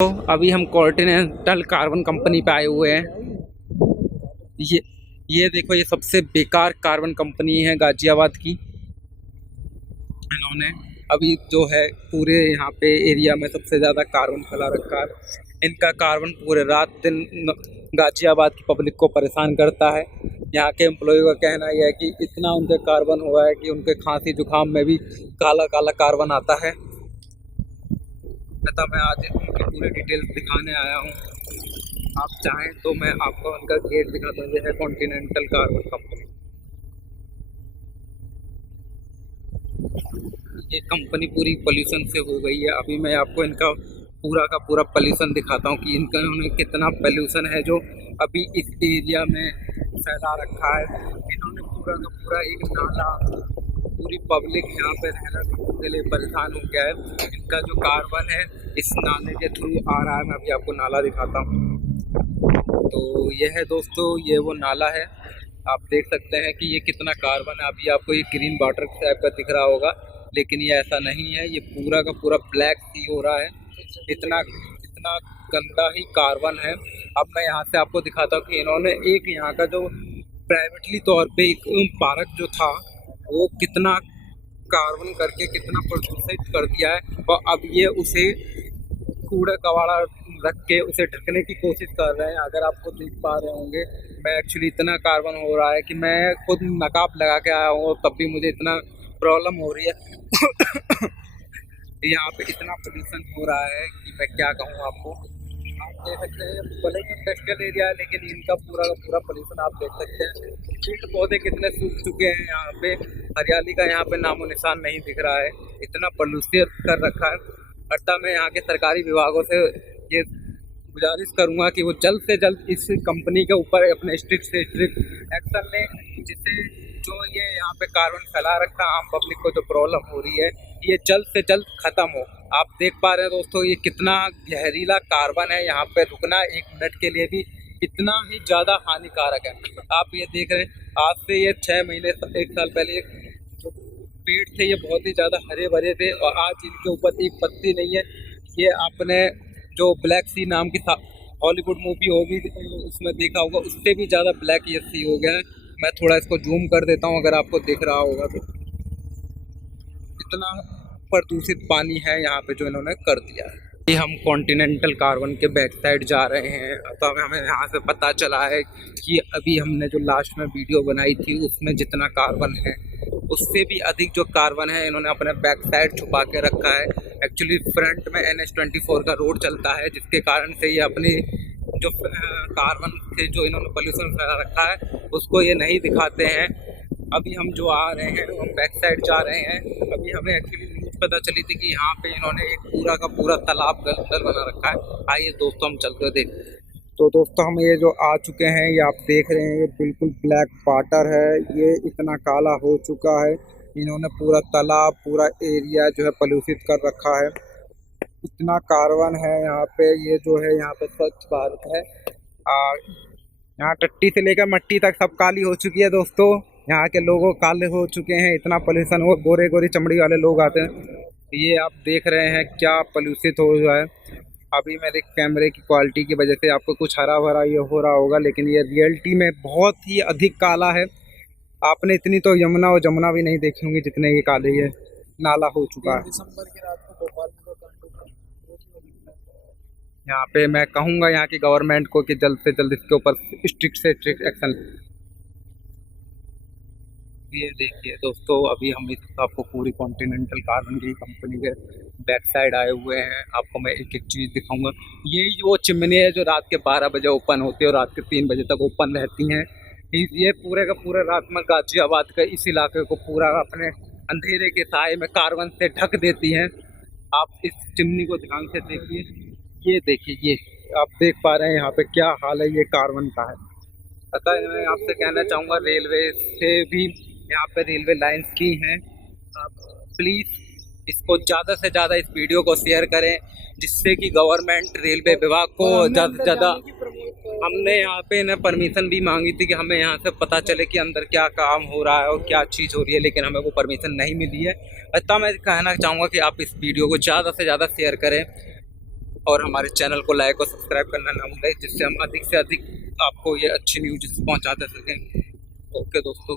तो अभी हम कॉन्टिनेंटल कार्बन कंपनी पे आए हुए हैं। ये देखो, ये सबसे बेकार कार्बन कंपनी है गाजियाबाद की। इन्होंने अभी जो है पूरे यहाँ पे एरिया में सबसे ज़्यादा कार्बन फैला रखा है। इनका कार्बन पूरे रात दिन गाजियाबाद की पब्लिक को परेशान करता है। यहाँ के एम्प्लॉय का कहना यह है कि इतना उनके कार्बन हुआ है कि उनके खांसी जुकाम में भी काला काला कार्बन आता है। मैं आज उनकी पूरी डिटेल्स दिखाने आया हूँ। आप चाहें तो मैं आपको उनका गेट दिखाता हूँ। ये है कॉन्टिनेंटल कार्बन कंपनी। ये कंपनी पूरी पोल्यूशन से हो गई है। अभी मैं आपको इनका पूरा का पूरा पोल्यूशन दिखाता हूँ कि इनका उन्होंने कितना पोल्यूशन है जो अभी इस एरिया में फैला रखा है। इन्होंने पूरा का पूरा एक नाला, पूरी पब्लिक यहाँ पे रहना के लिए परेशान हो गया है। इनका जो कार्बन है इस नाले के थ्रू आ रहा है। मैं अभी आपको नाला दिखाता हूँ। तो ये है दोस्तों, ये वो नाला है। आप देख सकते हैं कि ये कितना कार्बन है। अभी आपको ये ग्रीन वाटर टाइप का दिख रहा होगा, लेकिन ये ऐसा नहीं है। ये पूरा का पूरा ब्लैक सी हो रहा है। इतना इतना गंदा ही कार्बन है। अब मैं यहाँ से आपको दिखाता हूँ कि इन्होंने एक यहाँ का जो प्राइवेटली तौर पे एक पार्क जो था वो कितना कार्बन करके कितना प्रदूषित कर दिया है। और अब ये उसे कूड़ा कबाड़ा रख के उसे ढकने की कोशिश कर रहे हैं। अगर आपको देख पा रहे होंगे, मैं एक्चुअली इतना कार्बन हो रहा है कि मैं खुद नकाब लगा के आया हूँ, तब भी मुझे इतना प्रॉब्लम हो रही है। यहाँ पे इतना पोल्यूशन हो रहा है कि मैं क्या कहूँ आपको। आप देख सकते हैं भले ही इंडस्ट्रियल एरिया है, लेकिन इनका पूरा का पूरा पोल्यूशन आप देख सकते हैं। पेड़ पौधे कितने सूख चुके हैं। यहाँ पे हरियाली का यहाँ पे नामो निशान नहीं दिख रहा है। इतना पोल्यूशन कर रखा है। अतः मैं यहाँ के सरकारी विभागों से ये गुजारिश करूँगा कि वो जल्द से जल्द इस कंपनी के ऊपर अपने स्ट्रिक्ट से स्ट्रिक्ट एक्शन लें, जिससे जो ये यहाँ पे कार्बन फैला रखा आम पब्लिक को जो प्रॉब्लम हो रही है ये जल्द से जल्द ख़त्म हो। आप देख पा रहे हैं दोस्तों, ये कितना जहरीला कार्बन है। यहाँ पे रुकना एक मिनट के लिए भी इतना ही ज़्यादा हानिकारक है। आप ये देख रहे हैं, आज से ये 6 महीने 1 साल पहले जो पेड़ थे ये बहुत ही ज़्यादा हरे भरे थे, और आज इनके ऊपर एक पत्ती नहीं है। ये आपने जो ब्लैक सी नाम की हॉलीवुड मूवी होगी उसमें देखा होगा, उससे भी ज़्यादा ब्लैक ये सी हो गया है। मैं थोड़ा इसको जूम कर देता हूँ, अगर आपको दिख रहा होगा तो। इतना प्रदूषित पानी है यहाँ पे जो इन्होंने कर दिया है। ये हम कॉन्टिनेंटल कार्बन के बैक साइड जा रहे हैं। तो हमें यहाँ से पता चला है कि अभी हमने जो लास्ट में वीडियो बनाई थी उसमें जितना कार्बन है उससे भी अधिक जो कार्बन है इन्होंने अपने बैक साइड छुपा के रखा है। एक्चुअली फ्रंट में NH24 का रोड चलता है, जिसके कारण से ये अपनी जो कार्बन से जो इन्होंने पोल्यूशन फैला रखा है उसको ये नहीं दिखाते हैं। अभी हम जो आ रहे हैं हम बैक साइड जा रहे हैं। अभी हमें एक्चुअली न्यूज़ पता चली थी कि यहाँ पे इन्होंने एक पूरा का पूरा तालाब गल बना रखा है। आइए दोस्तों हम चलकर देखते हैं। तो दोस्तों हम ये जो आ चुके हैं, ये आप देख रहे हैं, ये बिल्कुल ब्लैक वाटर है। ये इतना काला हो चुका है। इन्होंने पूरा तालाब, पूरा एरिया जो है पोल्यूशित कर रखा है। इतना कार्बन है यहाँ पे। ये जो है यहाँ पे स्वच्छ भारत है। यहाँ टट्टी से लेकर मट्टी तक सब काली हो चुकी है दोस्तों। यहाँ के लोगों काले हो चुके हैं। इतना पोल्यूशन हो, गोरे गोरी चमड़ी वाले लोग आते हैं। ये आप देख रहे हैं क्या पोल्यूशित हो रहा है। अभी मेरे कैमरे की क्वालिटी की वजह से आपको कुछ हरा भरा ये हो रहा होगा, लेकिन ये रियलिटी में बहुत ही अधिक काला है। आपने इतनी तो यमुना और जमुना भी नहीं देखी होंगी जितने ये काले ये नाला हो चुका है। दिसंबर की रात को भोपाल में यहाँ पे मैं कहूँगा यहाँ की गवर्नमेंट को कि जल्द से जल्द इसके ऊपर स्ट्रिक्ट से स्ट्रिक्ट एक्शन। ये देखिए दोस्तों, अभी हम इस आपको पूरी कॉन्टिनेंटल कार्बन की कंपनी के बैक साइड आए हुए हैं। आपको मैं एक एक चीज़ दिखाऊंगा। ये वो चिमनी है जो रात के 12 बजे ओपन होती है और रात के 3 बजे तक ओपन रहती हैं। ये पूरे का पूरा रात में गाजियाबाद का इस इलाके को पूरा अपने अंधेरे के साए में कार्बन से ढक देती हैं। आप इस चिमनी को ध्यान से देखिए। ये देखिए, ये आप देख पा रहे हैं यहाँ पे क्या हाल है ये कार्बन का है। अतः मैं आपसे कहना चाहूँगा, रेलवे से भी यहाँ पे रेलवे लाइन्स की हैं, आप प्लीज़ इसको ज़्यादा से ज़्यादा इस वीडियो को शेयर करें, जिससे कि गवर्नमेंट रेलवे विभाग को ज़्यादा से ज़्यादा। हमने यहाँ पे ना परमिशन भी मांगी थी कि हमें यहाँ से पता चले कि अंदर क्या काम हो रहा है और क्या चीज़ हो रही है, लेकिन हमें वो परमिशन नहीं मिली है। अतः मैं कहना चाहूँगा कि आप इस वीडियो को ज़्यादा से ज़्यादा शेयर करें और हमारे चैनल को लाइक और सब्सक्राइब करना ना भूलें, जिससे हम अधिक से अधिक आपको ये अच्छी न्यूज़ पहुंचाते सकें। ओके दोस्तों।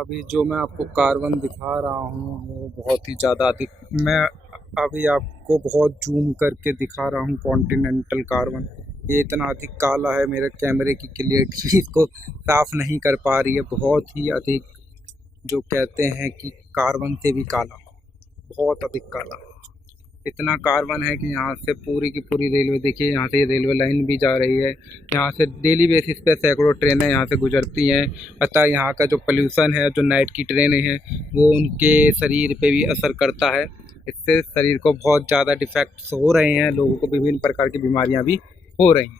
अभी जो मैं आपको कार्बन दिखा रहा हूँ वो बहुत ही ज़्यादा अधिक, मैं अभी आपको बहुत जूम करके दिखा रहा हूँ कॉन्टिनेंटल कार्बन। ये इतना अधिक काला है, मेरे कैमरे की क्लियरिटी इसको साफ नहीं कर पा रही है। बहुत ही अधिक, जो कहते हैं कि कार्बन से भी काला, बहुत अधिक काला। इतना कार्बन है कि यहाँ से पूरी की पूरी रेलवे, देखिए यहाँ से ये रेलवे लाइन भी जा रही है। यहाँ से डेली बेसिस पे सैकड़ों ट्रेनें यहाँ से गुजरती हैं। अतः यहाँ का जो पोल्यूशन है, जो नाइट की ट्रेनें हैं, वो उनके शरीर पे भी असर करता है। इससे शरीर को बहुत ज़्यादा डिफेक्ट्स हो रहे हैं, लोगों को विभिन्न प्रकार की बीमारियाँ भी हो रही हैं।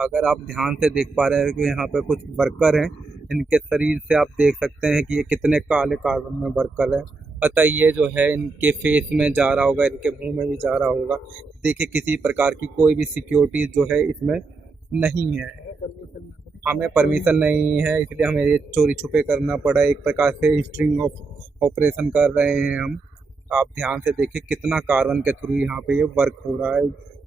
अगर आप ध्यान से देख पा रहे हैं कि यहाँ पे कुछ वर्कर हैं, इनके शरीर से आप देख सकते हैं कि ये कितने काले कार्बन में वर्कर है। अतः ये जो है इनके फेस में जा रहा होगा, इनके मुंह में भी जा रहा होगा। देखिए किसी प्रकार की कोई भी सिक्योरिटी जो है इसमें नहीं है, हमें परमिशन नहीं है, इसलिए हमें ये चोरी छुपे करना पड़ा। एक प्रकार से स्ट्रिंग ऑपरेशन कर रहे हैं हम। आप ध्यान से देखिए कितना कार्बन के थ्रू यहाँ पे ये वर्क हो रहा है।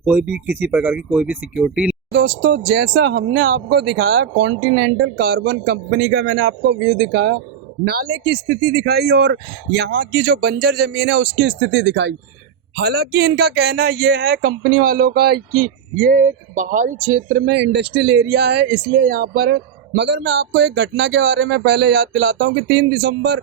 कोई भी किसी प्रकार की कोई भी सिक्योरिटी। दोस्तों, जैसा हमने आपको दिखाया कॉन्टिनेंटल कार्बन कंपनी का, मैंने आपको व्यू दिखाया, नाले की स्थिति दिखाई और यहाँ की जो बंजर ज़मीन है उसकी स्थिति दिखाई। हालांकि इनका कहना ये है कंपनी वालों का कि ये एक बाहरी क्षेत्र में इंडस्ट्रियल एरिया है, इसलिए यहाँ पर। मगर मैं आपको एक घटना के बारे में पहले याद दिलाता हूँ कि 3 दिसंबर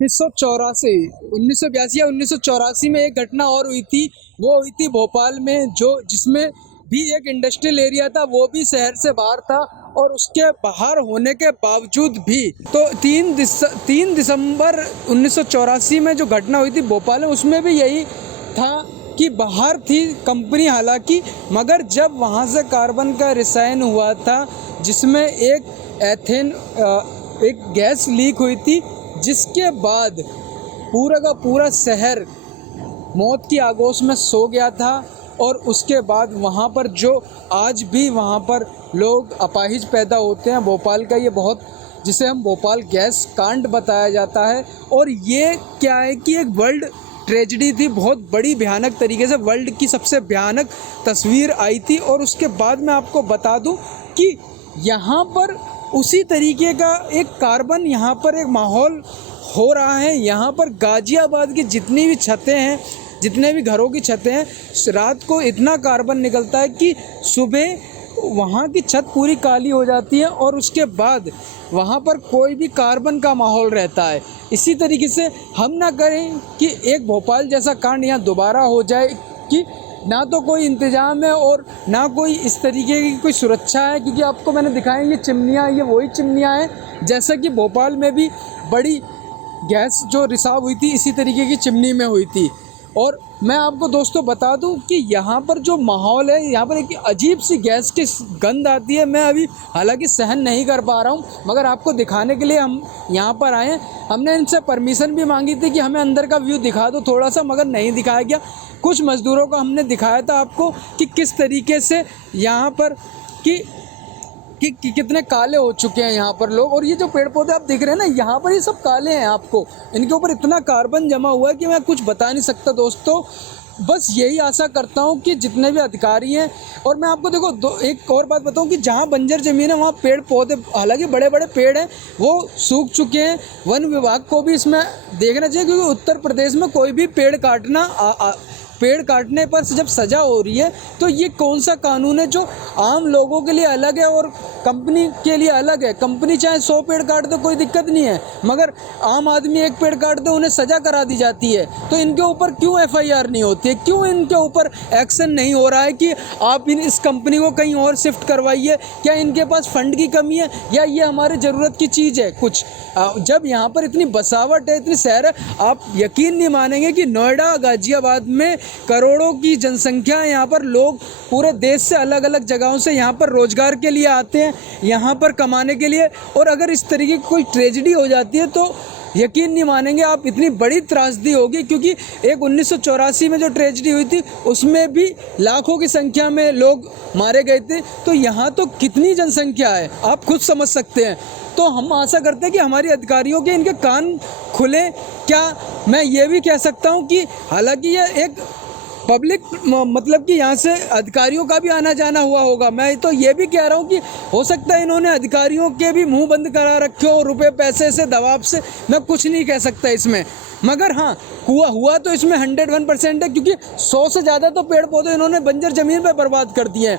1982 या 1984 में एक घटना और हुई थी। वो हुई थी भोपाल में, जिसमें भी एक इंडस्ट्रियल एरिया था, वो भी शहर से बाहर था। और उसके बाहर होने के बावजूद भी तो 3 दिसंबर 1984 में जो घटना हुई थी भोपाल में, उसमें भी यही था कि बाहर थी कंपनी हालांकि, मगर जब वहाँ से कार्बन का रिसायन हुआ था, जिसमें एक गैस लीक हुई थी, जिसके बाद पूरा का पूरा शहर मौत की आगोश में सो गया था। और उसके बाद वहाँ पर जो आज भी वहाँ पर लोग अपाहिज पैदा होते हैं, भोपाल का ये बहुत, जिसे हम भोपाल गैस कांड बताया जाता है। और ये क्या है कि एक वर्ल्ड ट्रेजेडी थी, बहुत बड़ी भयानक तरीके से, वर्ल्ड की सबसे भयानक तस्वीर आई थी। और उसके बाद मैं आपको बता दूं कि यहाँ पर उसी तरीके का एक कार्बन, यहाँ पर एक माहौल हो रहा है। यहाँ पर गाज़ियाबाद की जितनी भी छतें हैं, जितने भी घरों की छतें हैं, रात को इतना कार्बन निकलता है कि सुबह वहाँ की छत पूरी काली हो जाती है और उसके बाद वहाँ पर कोई भी कार्बन का माहौल रहता है। इसी तरीके से हम ना करें कि एक भोपाल जैसा कांड यहाँ दोबारा हो जाए, कि ना तो कोई इंतज़ाम है और ना कोई इस तरीके की कोई सुरक्षा है। क्योंकि आपको मैंने दिखाया ये चिमनियाँ, ये वही चिमनियाँ हैं जैसा कि भोपाल में भी बड़ी गैस जो रिसाव हुई थी, इसी तरीके की चिमनी में हुई थी। और मैं आपको दोस्तों बता दूं कि यहाँ पर जो माहौल है, यहाँ पर एक अजीब सी गैस की गंध आती है। मैं अभी हालांकि सहन नहीं कर पा रहा हूँ, मगर आपको दिखाने के लिए हम यहाँ पर आए हैं। हमने इनसे परमिशन भी मांगी थी कि हमें अंदर का व्यू दिखा दो थोड़ा सा, मगर नहीं दिखाया गया। कुछ मज़दूरों को हमने दिखाया था आपको कि किस तरीके से यहाँ पर कि कितने काले हो चुके हैं यहाँ पर लोग। और ये जो पेड़ पौधे आप देख रहे हैं ना, यहाँ पर ये सब काले हैं। आपको इनके ऊपर इतना कार्बन जमा हुआ है कि मैं कुछ बता नहीं सकता दोस्तों। बस यही आशा करता हूँ कि जितने भी अधिकारी हैं, और मैं आपको देखो एक और बात बताऊँ कि जहाँ बंजर ज़मीन है वहाँ पेड़ पौधे, हालांकि बड़े बड़े पेड़ हैं, वो सूख चुके हैं। वन विभाग को भी इसमें देखना चाहिए, क्योंकि उत्तर प्रदेश में कोई भी पेड़ काटने पर जब सज़ा हो रही है, तो ये कौन सा कानून है जो आम लोगों के लिए अलग है और कंपनी के लिए अलग है। कंपनी चाहे 100 पेड़ काट दे, कोई दिक्कत नहीं है, मगर आम आदमी 1 पेड़ काट दे, उन्हें सज़ा करा दी जाती है। तो इनके ऊपर क्यों FIR नहीं होती है, क्यों इनके ऊपर एक्शन नहीं हो रहा है कि आप इस कंपनी को कहीं और शिफ्ट करवाइए? क्या इनके पास फंड की कमी है, या ये हमारे ज़रूरत की चीज़ है कुछ? जब यहाँ पर इतनी बसावट है, इतनी शहर है, आप यकीन नहीं मानेंगे कि नोएडा, गाज़ियाबाद में करोड़ों की जनसंख्या है। यहाँ पर लोग पूरे देश से अलग अलग जगहों से यहाँ पर रोज़गार के लिए आते हैं, यहाँ पर कमाने के लिए। और अगर इस तरीके की कोई ट्रेजेडी हो जाती है तो यकीन नहीं मानेंगे आप, इतनी बड़ी त्रासदी होगी, क्योंकि एक 1984 में जो ट्रेजिडी हुई थी उसमें भी लाखों की संख्या में लोग मारे गए थे। तो यहाँ तो कितनी जनसंख्या है आप खुद समझ सकते हैं। तो हम आशा करते हैं कि हमारी अधिकारियों के इनके कान खुले। क्या मैं ये भी कह सकता हूँ कि हालांकि ये एक पब्लिक मतलब कि यहाँ से अधिकारियों का भी आना जाना हुआ होगा, मैं तो ये भी कह रहा हूँ कि हो सकता है इन्होंने अधिकारियों के भी मुंह बंद करा रखे हो रुपए पैसे से दबाव से, मैं कुछ नहीं कह सकता इसमें। मगर हाँ, हुआ तो इसमें 101% है, क्योंकि 100 से ज़्यादा तो पेड़ पौधे इन्होंने बंजर ज़मीन पर बर्बाद कर दिए हैं।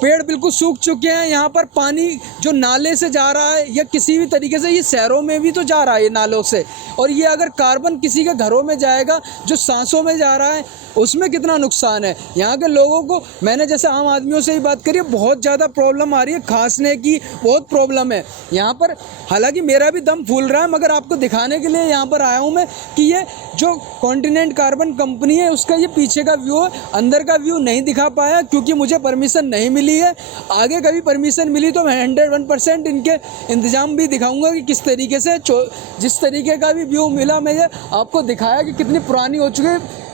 पेड़ बिल्कुल सूख चुके हैं। यहाँ पर पानी जो नाले से जा रहा है या किसी भी तरीके से, ये शहरों में भी तो जा रहा है ये नालों से, और ये अगर कार्बन किसी के घरों में जाएगा, जो सांसों में जा रहा है, उसमें कितना नुकसान है। यहाँ के लोगों को, मैंने जैसे आम आदमियों से ही बात करी, बहुत ज़्यादा प्रॉब्लम आ रही है, खांसने की बहुत प्रॉब्लम है यहाँ पर। हालांकि मेरा भी दम फूल रहा है, मगर आपको दिखाने के लिए यहाँ पर आया हूँ मैं कि ये जो कॉन्टिनेंट कार्बन कंपनी है उसका ये पीछे का व्यू है, अंदर का व्यू नहीं दिखा पाया क्योंकि मुझे परमिशन नहीं मिली है। आगे कभी परमिशन मिली तो मैं 101% इनके इंतजाम भी दिखाऊंगा कि किस तरीके से, जिस तरीके का भी व्यू मिला मुझे आपको दिखाया कि कितनी पुरानी हो चुकी है,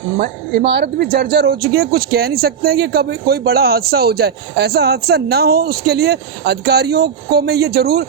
इमारत भी जर्जर हो चुकी है। कुछ कह नहीं सकते हैं कि कभी कोई बड़ा हादसा हो जाए, ऐसा हादसा ना हो उसके लिए अधिकारियों को मैं ये ज़रूर